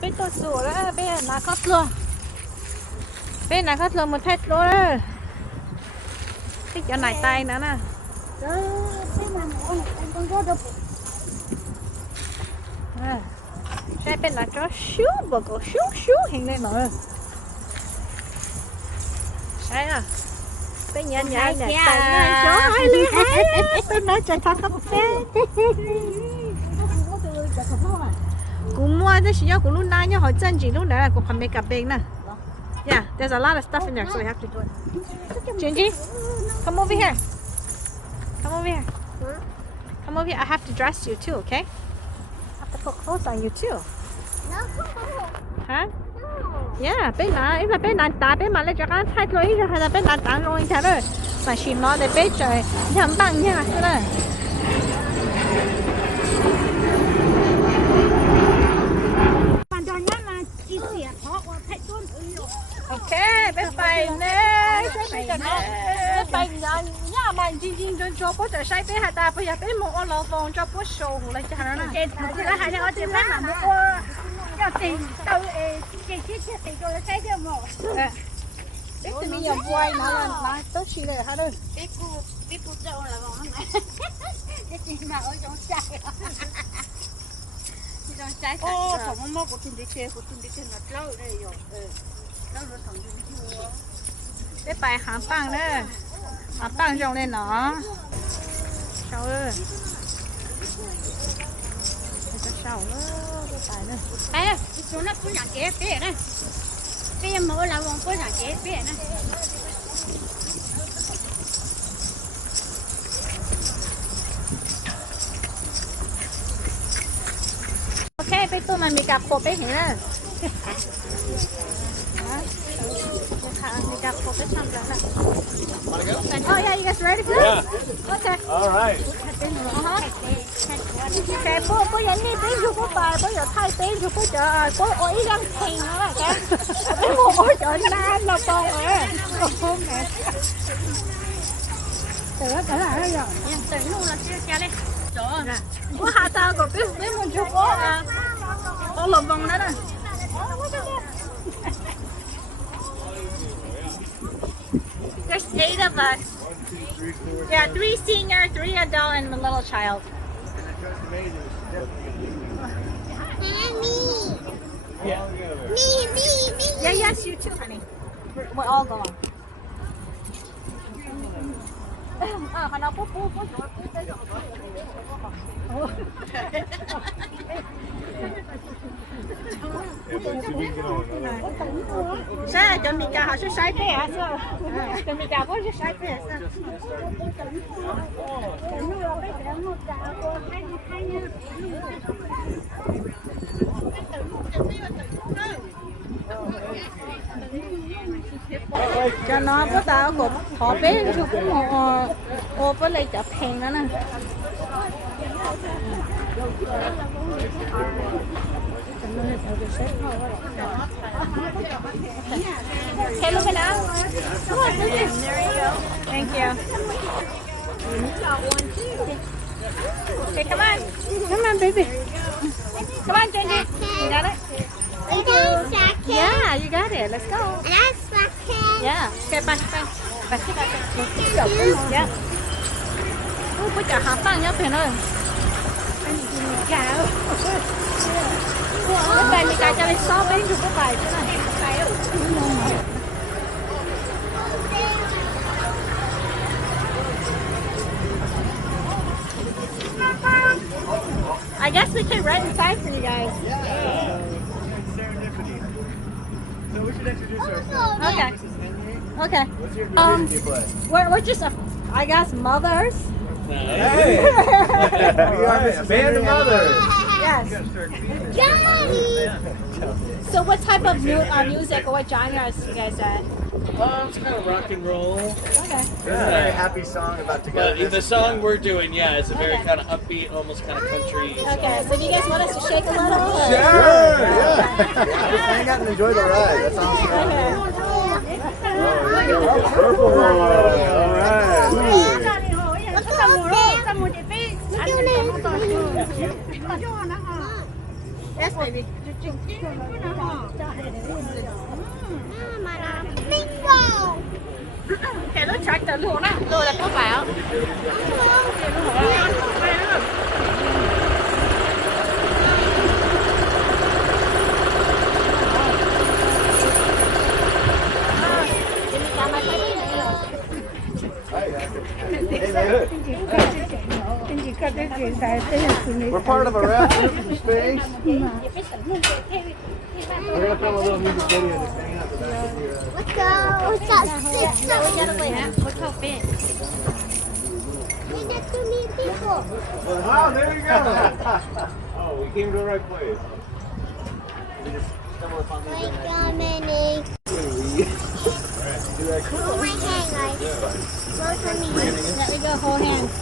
bên tôi sủa đó bên là khóc luôn bên là khóc luôn một thét luôn đó cái chỗ này tay nữa nè đây bên là cho xíu và có xíu hiện lên nữa sai à bên nhà tay nó chó hai ly hết bên nó chạy thằng cà phê cũng mua cái gì cũng lúc nào nhá hỏi chân chỉ lúc nào là cũng phải make up big nè. Yeah, there's a lot of stuff in there, so we have to do it. Gingy, come over here. Come over here. Come over here. I have to dress you too, okay? I have to put clothes on you too. Hả? Yeah, bên này là bên này ta bên mà lại cho cái thay rồi hay là bên này ta rồi thế rồi. Mà chỉ nói để bên trời nhắm bằng nha, thế này. Ok, bên phải nè, bên phải nhà mình chính cho bố trở sai bên hạt bây giờ bên một lò vòng cho bố sầu lại cho nó nè. Thì là hai đứa ở trên mà mua cho tiền đâu tiền cho cái kia mà. Biết thì bây giờ quay nó tốt xíเลยhả đây. Biết cô cho là vòng này. Cái gì mà ở trong trái. Trong trái. Ô, thằng mama của tin đi kia nó lâu đây rồi. Lâu rồi thằng đi mua. Cái bài hàng 빵 nữa. Hàng 빵 trong lên nó. Sao ơi. Cái sao nữa, cái bài nữa. Ê, chỗ nó cũng nhà kế bé này. Bé mở là vòng có nhà kế bé này. Ok, bây giờ mình gặp cô bé hiểu nè. Oh yeah, you guys ready for it? Yeah. Okay. All right. Okay, bố dẫn đi bên chỗ bố bài, bố giờ thay bên chỗ bố chờ, bố ở ý răng thèn nữa là cái. Bố chờ nam là con à. Không mẹ. Từ đó trở lại rồi. Từ luôn là cha đây. Trời. Bố hạ tao còn biết một chỗ bố à. Bố lồng vòng đó nè. There's 8 of us. Yeah, 3 senior, 3 adult, and a little child. Yeah. Yeah, yes, you too, honey. We're all going. Sao chuẩn bị cả họ sẽ sai bé à sao? Chuẩn bị cả bố sẽ sai bé sao? Cho nó có tao cũng họ bé chú cũng ô với lại chập hàng đó nè. Okay, look at now. Come on, there you go. Thank you. Okay, come on. Come on, baby. Come on, Gingy. You got it? Yeah, you got it. Let's go. Yeah. Okay, bye. Yeah. Ôi, có chả hạt 빵 옆에 nữa. Gạo. Cái bài này cài cho lên xóa bên cho cái bài thế này. I guess we can rent inside for you guys. Yeah. So we should introduce ourselves. Okay. This is Henry. Okay. What's your music you play? We're just, I guess, mothers. Hey! We are a band of mothers. Yes. So what type of music or what genres you guys at? It's kind of rock and roll. Okay. It's a very happy song about But togetherness. the song we're doing, yeah, it's a very kind of upbeat, almost kind of country song. Okay, so do you guys want us to shake a little? Or? Sure! Yeah! Just hang out and enjoy the ride. That's all. Okay. Purple one. All right. Yes, baby. Okay, let's check the lure đó. Lure là có vào. We're part of a raft from space. We're gonna film a little music video just hanging out the back of your. Let's go. Let's go. We get to meet people. Oh, there you go. Oh, we came to the right place. We just stumbled upon these. Like Dominic. Hold my hand, guys. Both of me. Let me go hold hands.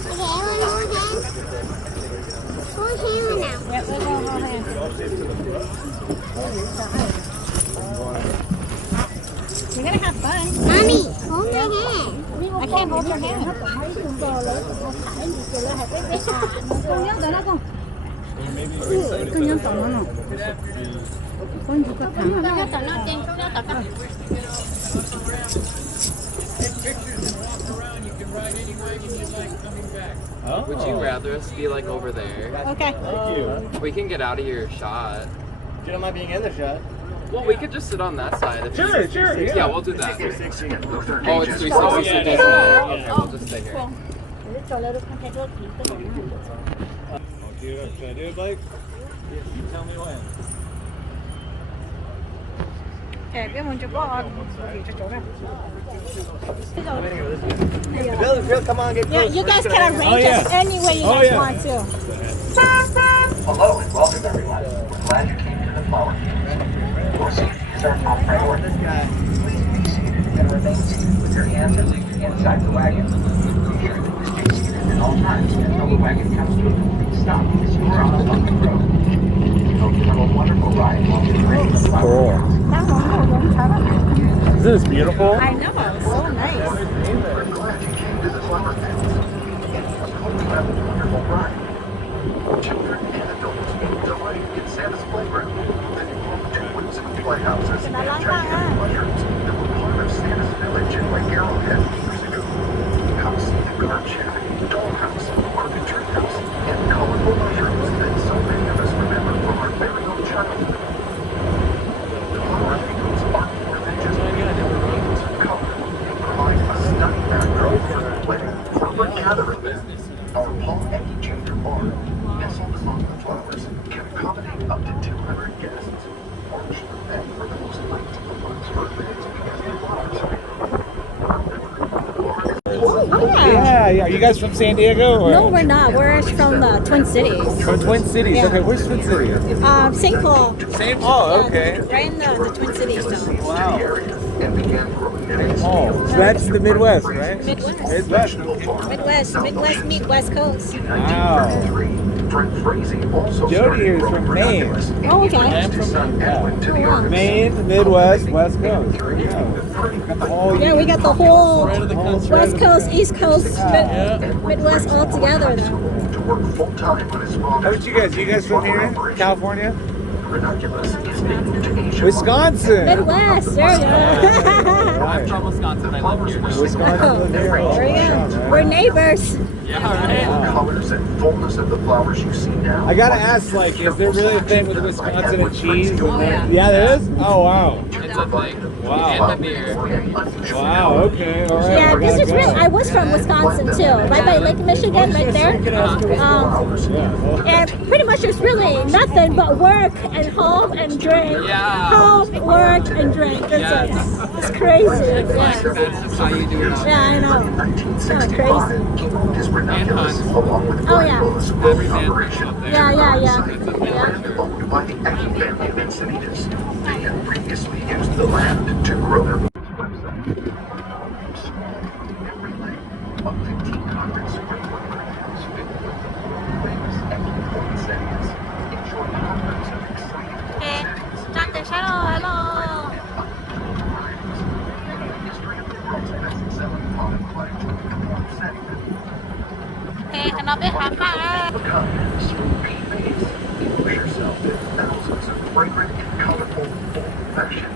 Okay, everyone hold hands. Hold hands now. Yep, we'll go hold hands. You're gonna have fun. Mommy, hold my hand. I can't hold your hand. Oh. Would you rather us be like over there? Okay. Thank you. We can get out of your shot. You don't mind being in the shot? Well, we could just sit on that side. If Sure, it's sure, 360. yeah. We'll do that. Oh, it's 360. Oh, yeah, so it yeah, doesn't yeah. matter. Okay, we'll just stay here. Should I do it, Blake? You tell me when. Okay, biết muốn chụp có gì cho chỗ nào. Bill, come on, get Yeah, close. you guys can arrange it any way you guys want to. Hello and welcome everyone. We're glad you came to the flower field. Your safety is our top priority. Please be seated and remain seated with your hands inside the wagon. Be sure to stay seated at all times until the wagon comes to a complete stop as you are on a public road. We hope you have a wonderful ride while you're ready to the flower field. Isn't this beautiful? I know, it's so nice. We're glad you came to the flower field. And we hope you have a wonderful ride. Children and adults will delight in Santa's playground that include two whimsical playhouses and gigantic mushrooms that were part of Santa's village in Lake Arrowhead years ago. Come see the guard shack, dollhouse, orchid treehouse, and colorful mushrooms that so many of us remember from our very own childhood. The flower fields are more than just games of color. They provide a stunning backdrop for the wedding or gathering. Our Paul and Ginger Barn, nestled among the flowers, can accommodate up to 200 guests. Or meet with them for the most 19 months birthdays because the flowers are Yeah. Are you guys from San Diego? Or? No, we're not. We're actually from the Twin Cities. From Twin Cities. Yeah. Okay, which Twin City? St. Paul. St. Paul, okay. Right in the Twin Cities though. Wow. and began growing nice Oh, so that's the Midwest, right? Midwest. Midwest. Midwest, West Coast. Wow. Frank Frazee also Jody started is growing from Maine. binoculars. Oh, okay. He introduced his son Edwin to the art. Maine, Midwest, West Coast. There you go. Got the whole Yeah, we got the whole country. West Coast, East Coast, Midwest all together though. To work full time on his How father's about you guys? You guys from here? California? Binoculars is named to Asia. Wisconsin. Midwest, there you go. I'm from Wisconsin. I live here now. Wisconsin. There you go. We're neighbors. Yeah, right. Colors and fullness of the flowers you see now. I gotta ask, like, is there really a thing with Wisconsin and cheese? yeah. Yeah, there is? Oh, wow. It's a thing. Wow. And the beer. Wow, okay, all right. Yeah, I this gotta is real. go. I was from Wisconsin too, right by Lake Michigan, right there. And pretty much it's really nothing but work and home and drink. Yeah. Home, work, and drink. That's it. It's crazy. It's like, Yeah, that's just how you do it. yeah, I know. It's kind of crazy. He moved his binoculars And along with Oh, yeah. Glenville's Every growing man operation. up there. Yeah, yeah, yeah. It's a The thing. land owned by the Aggie family of Encinitas. They had previously used the land to grow their website. Every lane of 1,500 square foot greenhouse filled with famous Aggie poinsettias. Enjoy hundreds of exciting poinsettias. Start the channel, hello. History of the world's best-selling potted plant, poinsettia. Okay, ขนมไปหาป้า Become sweet pea base. Immerse yourself in fragrant and colorful old-fashioned.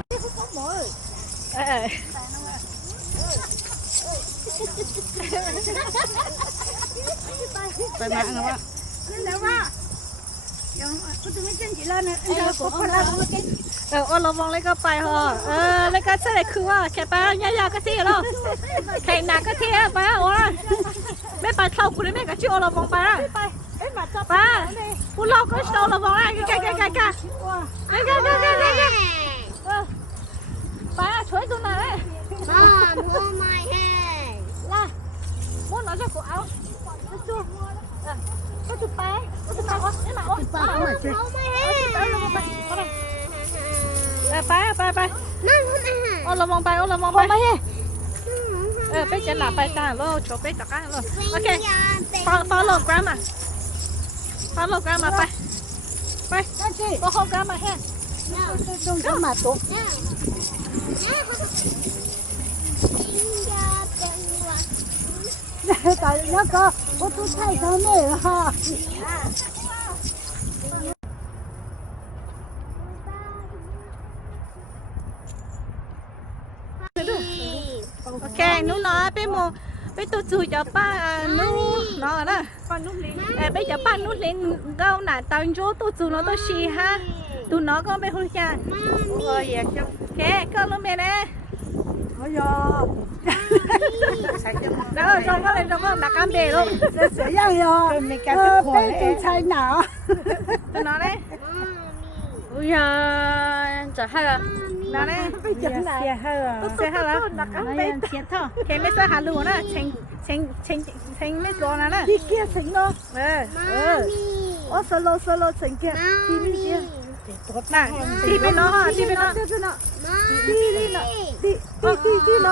ไปมาเนาะ 那哇，有我怎么真几了呢？我看到我真。 อ้นระวังเลยก็ไปเหรอแล้วก็ใช่คือว่าแค่ไปยาก็เที่ยวแข่งหนักก็เที่ยวไปโอ้ยไม่ไปเข้าคุณแม่ก็ชื่อระวังไปไปผู้เราก็ชื่อระวังไอ้กันไปช่วยดูหน่อยล่ะม้วนเราจะกูเอาจู่ก็จะไปก็จะมาไอ้หมาอ้นไปโอ้ระวังไปไปจะหลับไปกันแล้วโชว์ไปจักกันแล้วโอเค follow grandma ไปfollow grandma แฮ่ 中间嘛多。但那个我都太倒霉了哈。 โอเคนู้นเนาะไปหมู่ไปตัวจู่จะป้านู้นเนาะนะไปจะป้านู้นเล่นเก้าหน้าตังโจ้ตัวจู่เนาะตัวชีฮะตัวน้องก็ไปหุ่นยนต์โอ้ยโอเคก็ลงไปนะ 哎呀， แล้วจงก็เลยจงก็หนักกันเบลูก 这怎样呀？背景才拿。 ตัวน้องเลย โอ้ยจะให้ละ น้องเลย 背景来。 เสียแล้ว 哎呀，铁套。 เคไม่ใช่หาลูนะเชงไม่ตัวนะ 你给成了？我收了成个。地面些。 น่ะที่เป็นน้องที่เป็นน้อง 这是呢。地呢？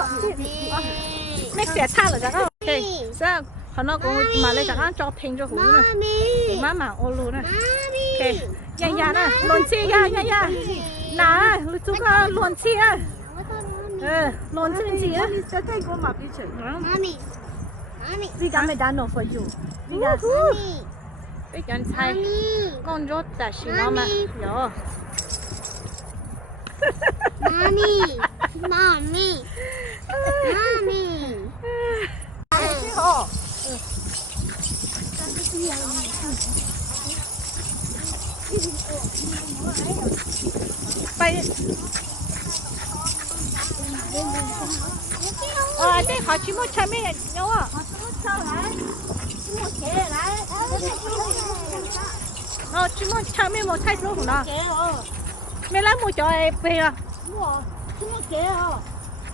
ไม่เสียท่าหรอจ๊ะก็โอเคเสื้อเขาน้องกูมาเลยจากนั้นจอเพลงจะหูนะมาโอลูนะโอเคยานะหล่นชียาหนาลูกจุกก็หล่นชีอ่ะหล่นชีจริงอ่ะ 你在泰国嘛？别成。你敢没打 no for you？ ไปกันใช้ก้อนรถแต่ชิน้องมาเดี๋ยว ไป这好期末前面有啊，期末前面冇太多呢，没来冇叫哎背啊，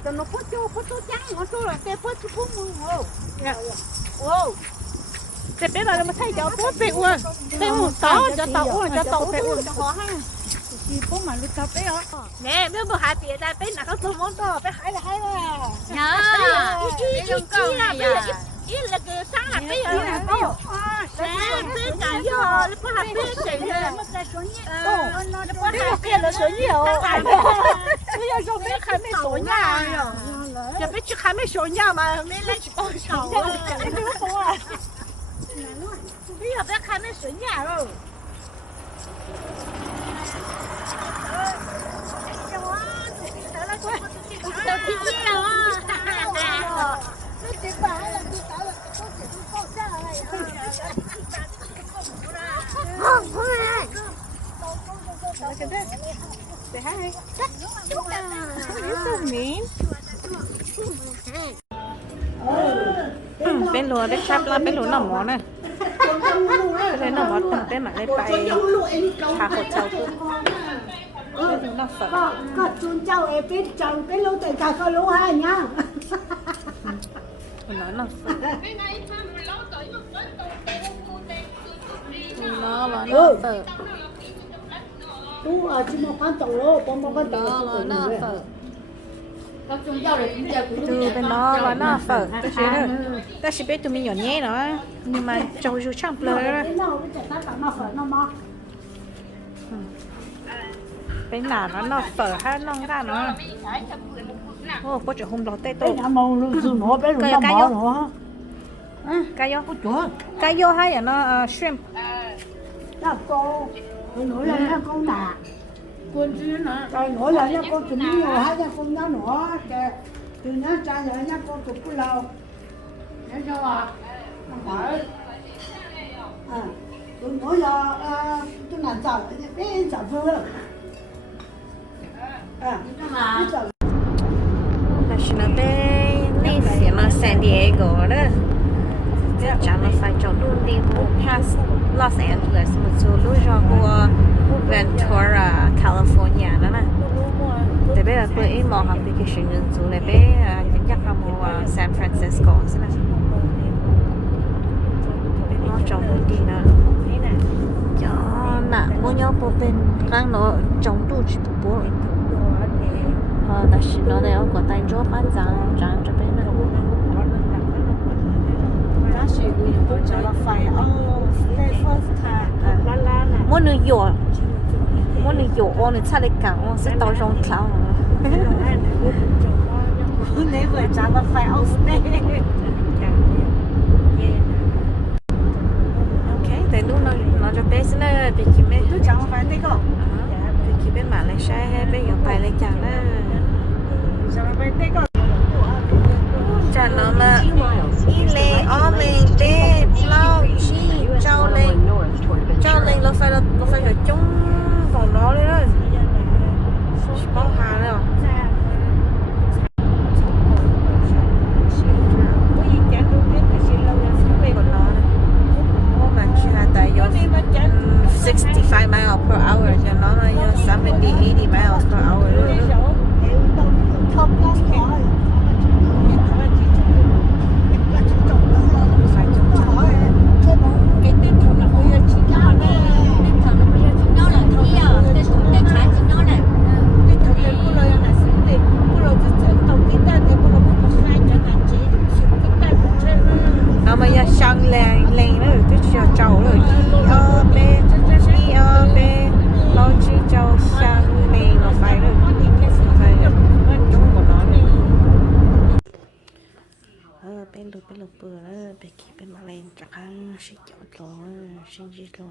怎么不做酱？我做了，再不做不哦。哦，这边来冇太叫不背我，背我倒就倒我就倒背我。是帮忙你做俾我。nè nếu mà hại tiền đây bên nào có tôm món to phải hại là hại là你用够了呀！ ý là cái sáng là cái gì là có biết cả vô nó có hạt biết gì nè nó có kia là số nhiều bây giờ không biết khai mấy số nhà giờ biết chưa khai mấy số nhà mà mấy lấy chỉ bao sầu bây giờ biết khai mấy số nhà rồi都听见了啊！ Say hi. You're so mean. เป็นหลัวได้ชับแล้วเป็นหลัวหน่อหมอน่ะเลยหน่อหมอตื่นเต้นมาเลยไปหาคนเช่าคือเป็นหน่อสด ก็จุนเจ้าเอปิดจังไปรู้แต่ก็รู้ให้เนี่ย หน่อสดหน่อสด 都啊，只么看到了，帮忙看到了，หน่อสด có chung nhau rồi chúng ta cũng คือเป็นหน่อสดแต่ชื่อแต่ชื่อเป็นตัวมีอย่างนี้เนาะนี่มันจะอยู่ช่างเปลือยแล้ว 那我们在那干嘛粉了吗？ เป็นหลานหน่อเฝอให้น้องได้เนาะโอ้ก็จะหุ่มรอเต้โต 哎，俺们路是哪边路那毛了？ ไก่ย่อ 不准， ไก่ย่อให้อย่างเนาะshrimp 那高，我拿来那高拿， rồi nữa là con tụi nhiều hai con nó nữa từ nó ra rồi con tụi cô lâu nhớ chưa à không phải tụi nữa là tôi làm giàu cái giàu phương National Bay đi xịn là San Diego đó chẳng là phải chọn luôn đi past Los Angeles một số lúc cho qua Ventura, California đó nè để bây giờ tôi ít mò application nhân số này bé những chắc là mua San Francisco thế này nó chọn luôn đi nè cho nè mua nhau bộ bên đang nó chống đủ chỉ bộ但是nó đây có tay chỗ bán rằng chẳng cho bên này muốn nuôi dừa ôn thì chắc là cả ôn sẽ tao trong thảo nếu vừa trả là phải ôn ok để lúc nó cho bé sẽ là bị kìm ấy tôi chẳng phải đấy cơ bị kìm bên mà lại sai hay bên giờ bài lại chẳng đó chả nó là y lê o lê đê lau chi châu lê nó phải ở chung còn nó đấy đó bao hà đấy còn nó ô mà chỉ là tại 65 miles per hour cho nó là 70 80 miles per hour nữa nó mà giờ sang lên nữa tôi cho cháu rồi i o b lo chỉ cho sang lên nó phải rồi phải chung của nó bên lục bữa bên kia bên mà lên chắc ăn sẽ chọn rồi xin gì rồi